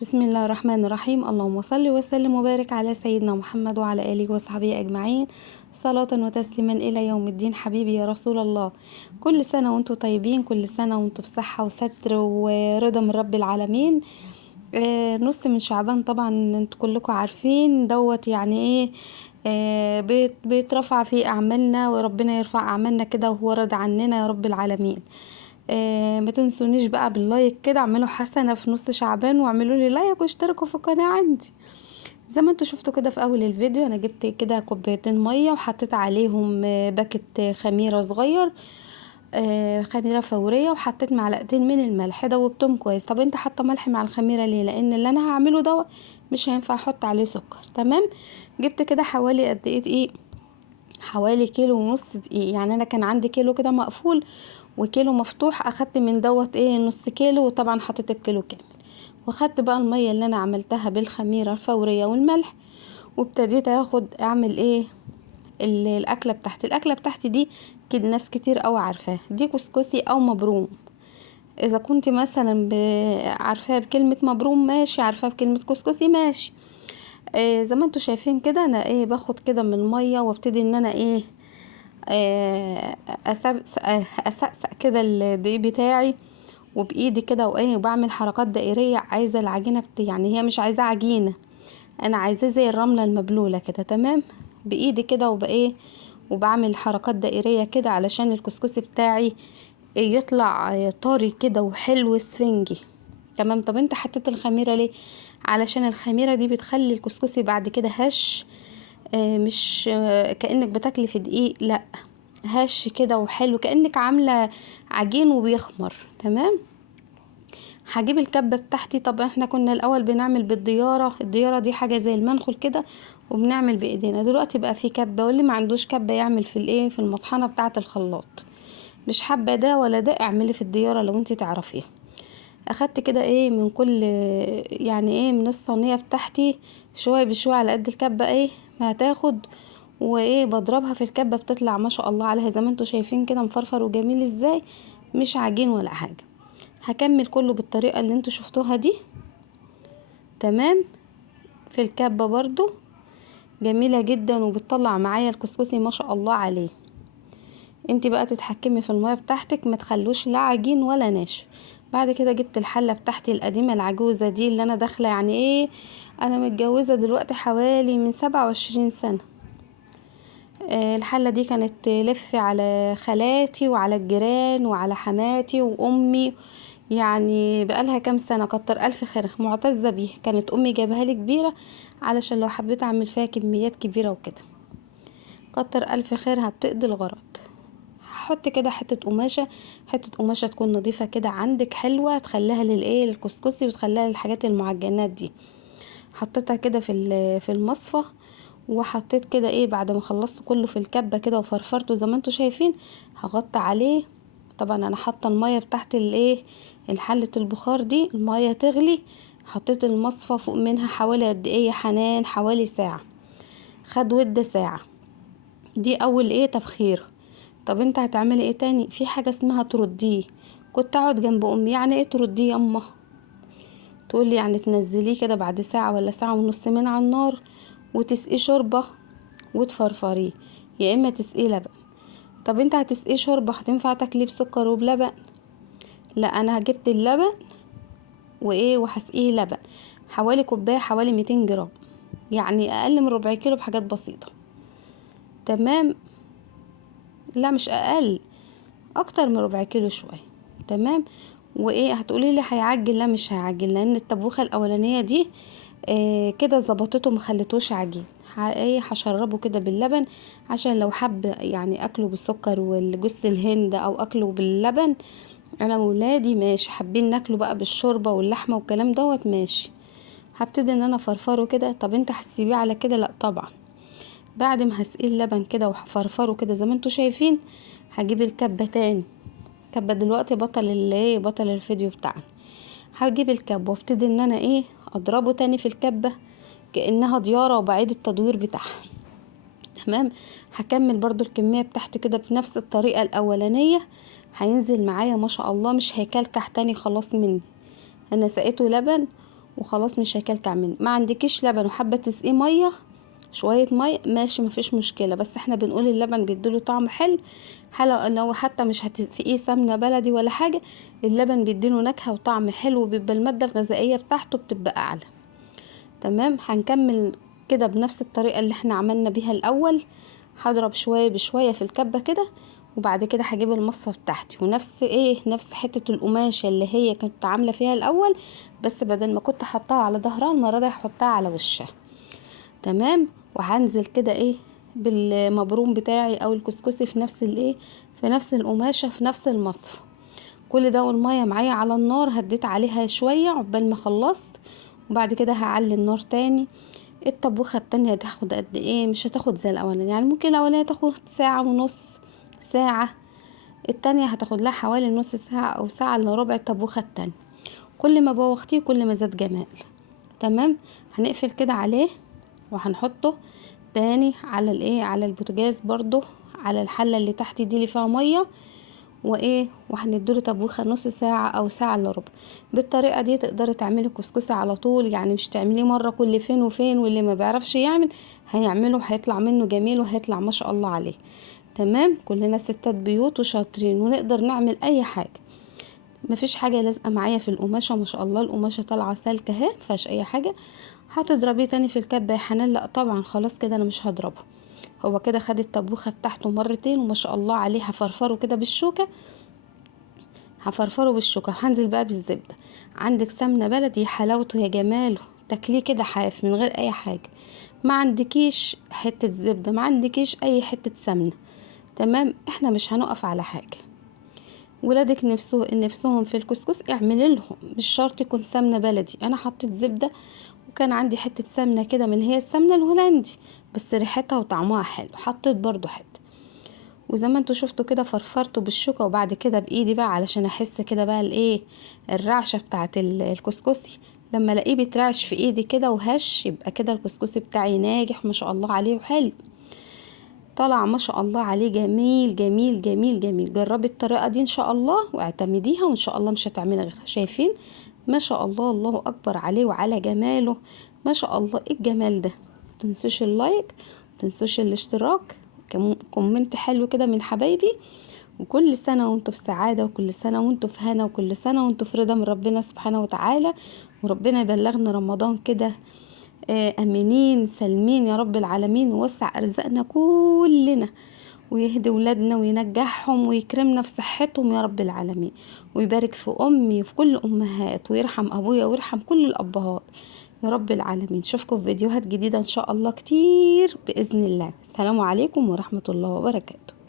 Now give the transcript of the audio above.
بسم الله الرحمن الرحيم. اللهم صل وسلم وبارك على سيدنا محمد وعلى آله وصحبه أجمعين، صلاة وتسليما إلى يوم الدين. حبيبي يا رسول الله، كل سنة وانتم طيبين، كل سنة وانتم بصحة وستر ورضا من رب العالمين. نص من شعبان طبعا انتوا كلكم عارفين دوت يعني ايه. بيترفع فيه أعمالنا، وربنا يرفع أعمالنا كده وهو راضي عننا يا رب العالمين. ما تنسونيش بقى باللايك كده، اعملوا حسنة في نص شعبان واعملوا لي لايك واشتركوا في القناة عندي. زي ما انتوا شفتوا كده في اول الفيديو، انا جبت كده كوبايتين مية وحطيت عليهم باكت خميرة صغير، خميرة فورية، وحطيت معلقتين من الملح. دوبتهم كويس. طب انت حاطه ملح مع الخميرة ليه؟ لان اللي انا هعمله ده مش هينفع احط عليه سكر. تمام. جبت كده حوالي قد ايه دقيق، حوالي كيلو ونص دقيق. يعني انا كان عندي كيلو كده مقفول وكيلو مفتوح، اخدت من دوت نص كيلو، وطبعا حطيت الكيلو كامل. واخدت بقى المية اللي انا عملتها بالخميرة الفورية والملح، وابتديت اعمل الاكله بتاعتي دي. كده ناس كتير قوي عارفاها، دي كسكسي او مبروم. اذا كنت مثلا عارفاها بكلمة مبروم ماشي، عارفاها بكلمة كسكسي ماشي. زي ما انتوا شايفين كده، انا باخد كده من المية وابتدي ان انا اسقسق كده الدقيق بتاعي، وبايدي كده وبعمل حركات دائريه. عايزه العجينه يعني هي مش عايزه عجينه، انا عايزاه زي الرمله المبلوله كده. تمام. بايدي كده وبعمل حركات دائريه كده علشان الكسكسي بتاعي يطلع طري كده وحلو سفنجي. تمام. طب انت حطيت الخميره ليه؟ علشان الخميره دي بتخلي الكسكسي بعد كده هش، مش كأنك بتاكلي في دقيق، لا، هش كده وحلو كأنك عاملة عجين وبيخمر. تمام. هجيب الكبة بتاعتي. طب احنا كنا الاول بنعمل بالديارة، الديارة دي حاجة زي المنخل كده وبنعمل بايدينا. دلوقتي بقى في كبة، واللي ما عندوش كبة يعمل في المطحنة بتاعة الخلاط. مش حابة ده ولا ده، اعملي في الديارة لو انت تعرفيها. اخدت كده من كل يعني من الصينية بتاعتي شوية بشوية على قد الكبة ما هتاخد، بضربها في الكبة بتطلع ما شاء الله عليها زي ما انتوا شايفين كده، مفرفر وجميل ازاي، مش عجين ولا حاجة. هكمل كله بالطريقة اللي انتوا شفتوها دي. تمام. في الكبة برضو جميلة جدا وبتطلع معايا الكسكسي ما شاء الله عليه. انت بقى تتحكمي في المية بتاعتك، ما تخلوش لا عجين ولا ناشف. بعد كده جبت الحلة بتاعتي القديمة العجوزة دي اللي انا داخلة يعني انا متجوزة دلوقتي حوالي من 27 سنة. الحلة دي كانت تلف على خالاتي وعلى الجيران وعلى حماتي وامي، يعني بقالها كام سنة، كتر الف خيرها، معتزة بيها. كانت امي جايبها لي كبيرة علشان لو حبيت اعمل فيها كميات كبيرة وكده. كتر الف خيرها، بتقضي الغرض. هحط كده حتة قماشة تكون نظيفة كده عندك حلوة، تخليها للكسكسي وتخليها للحاجات المعجنات دي. حطيتها كده في المصفى، وحطيت كده بعد ما خلصت كله في الكبة كده وفرفرته زي ما انتوا شايفين، هغطي عليه. طبعا انا حاطه المية بتاعت الحلة البخار دي، المية تغلي. حطيت المصفى فوق منها حوالي قد يا حنان، حوالي ساعة، خد ود ساعة. دي اول تبخير. طب انت هتعملي تاني؟ في حاجة اسمها ترديه. كنت اقعد جنب امي، يعني ايه ترديه يا اما؟ تقولي يعني تنزليه كده بعد ساعة ولا ساعة ونص من على النار، وتسقيه شوربة وتفرفريه، يا اما تسقيه لبن. طب انت هتسقيه شوربة، هتنفع تاكليه بسكر وبلبن؟ لا، انا جبت اللبن وهسقيه لبن حوالي كوباية، حوالي 200 جرام، يعني اقل من ربع كيلو بحاجات بسيطة. تمام. لا مش اقل، اكتر من ربع كيلو شوية. تمام. هتقولي لي هيعجل؟ لا مش هيعجل، لان الطبوخة الاولانية دي كده ظبطته مخلتوش عجين. هشربه كده باللبن، عشان لو حب يعني اكله بالسكر والجوز الهند او اكله باللبن. انا وولادي ماشي حابين ناكله بقى بالشوربه واللحمه والكلام دوت ماشي. هبتدي ان انا افرفره كده. طب انت هتسيبيه على كده؟ لا طبعا. بعد ما هسقيه اللبن كده وهفرفره كده زي ما انتوا شايفين، هجيب الكبه تاني. كبه دلوقتي بطل الفيديو بتاعنا. هجيب الكبه وابتدي ان انا اضربه تاني في الكبه كأنها ديارة، وبعيد التدوير بتاعها. تمام. هكمل برضو الكمية بتاعتي كده بنفس الطريقة الأولانية. هينزل معايا ما شاء الله، مش هيكلكح تاني خلاص مني. انا سقيته لبن وخلاص مش هيكلكع مني. ما عندكيش لبن وحابه تسقيه ميه، شويه ميه ماشي مفيش مشكله، بس احنا بنقول اللبن بيديله طعم حلو. لو حتى مش هتسقيه سمنه بلدي ولا حاجه، اللبن بيديله نكهه وطعم حلو، وبيبقى الماده الغذائيه بتاعته بتبقى اعلى. تمام. هنكمل كده بنفس الطريقه اللي احنا عملنا بيها الاول. هضرب شويه بشويه في الكبه كده، وبعد كده هجيب المصفى بتاعتي، ونفس نفس حته القماشه اللي هي كنت عامله فيها الاول، بس بدل ما كنت حطاها على ظهرها المره دي هحطها على وشها. تمام. وهنزل كده بالمبروم بتاعي او الكسكسي في نفس في نفس القماشه في نفس المصفى. كل ده والميه معايا على النار، هديت عليها شويه عقبال ما خلصت، وبعد كده هعلي النار تاني. الطبوخه التانية هتاخد قد مش هتاخد زي الاولانيه، يعني ممكن الاولانيه تاخد ساعه ونص، ساعه. التانية هتاخد لها حوالي نص ساعه او ساعه الا ربع. الطبوخه التانية كل ما بوختيه كل ما زاد جمال. تمام. هنقفل كده عليه، وهنحطه تاني على على البوتاجاز برضو، على الحله اللي تحت دي اللي فيها ميه، وهنديله طبوخه نص ساعه او ساعه الا ربع. بالطريقه دي تقدري تعملي كسكسي على طول، يعني مش تعمليه مره كل فين وفين، واللي ما بيعرفش يعمل هيعمله هيطلع منه جميل وهيطلع ما شاء الله عليه. تمام. كلنا ستات بيوت وشاطرين ونقدر نعمل اي حاجه، مفيش حاجه لازقه معايا في القماشه، ما شاء الله القماشه طالعه سالكه اهي مفيهاش اي حاجه. هتضربيه تاني في الكبه يا حنان؟ لا طبعا، خلاص كده انا مش هضربه. هو كده خد الطبوخه بتاعته مرتين وما شاء الله عليه. هفرفره كده بالشوكه، هفرفره بالشوكه. هنزل بقى بالزبده. عندك سمنه بلدي حلاوته يا جماله، تاكليه كده حاف من غير اي حاجه. ما عندكيش حته زبده، ما عندكيش اي حته سمنه، تمام، احنا مش هنقف على حاجه. ولادك نفسهم في الكسكس اعملي لهم، مش شرط يكون سمنه بلدي. انا حطيت زبده، وكان عندي حته سمنه كده من هي السمنه الهولندي، بس ريحتها وطعمها حلو، حطيت برضو حته. وزي ما انتوا شفتوا كده فرفرته بالشوكه، وبعد كده بايدي بقى علشان احس كده بقى الرعشه بتاعه الكسكسي. لما الاقيه بيترعش في ايدي كده وهش، يبقى كده الكسكسي بتاعي ناجح ما شاء الله عليه وحلو. طلع ما شاء الله عليه جميل جميل جميل جميل. جربي الطريقه دي ان شاء الله واعتمديها، وان شاء الله مش هتعملي غيرها. شايفين ما شاء الله، الله اكبر عليه وعلى جماله، ما شاء الله. ايه الجمال ده! متنسوش اللايك، متنسوش الاشتراك، كومنت حلو كده من حبايبي. وكل سنة وانتوا في سعادة، وكل سنة وانتوا في هنا، وكل سنة وانتوا في رضا من ربنا سبحانه وتعالى. وربنا يبلغنا رمضان كده امنين سالمين يا رب العالمين، ووسع ارزاقنا كلنا، ويهدي ولادنا وينجحهم ويكرمنا في صحتهم يا رب العالمين، ويبارك في امي وفي كل الامهات، ويرحم ابويا ويرحم كل الابهات يا رب العالمين. اشوفكم في فيديوهات جديدة ان شاء الله كتير باذن الله. السلام عليكم ورحمة الله وبركاته.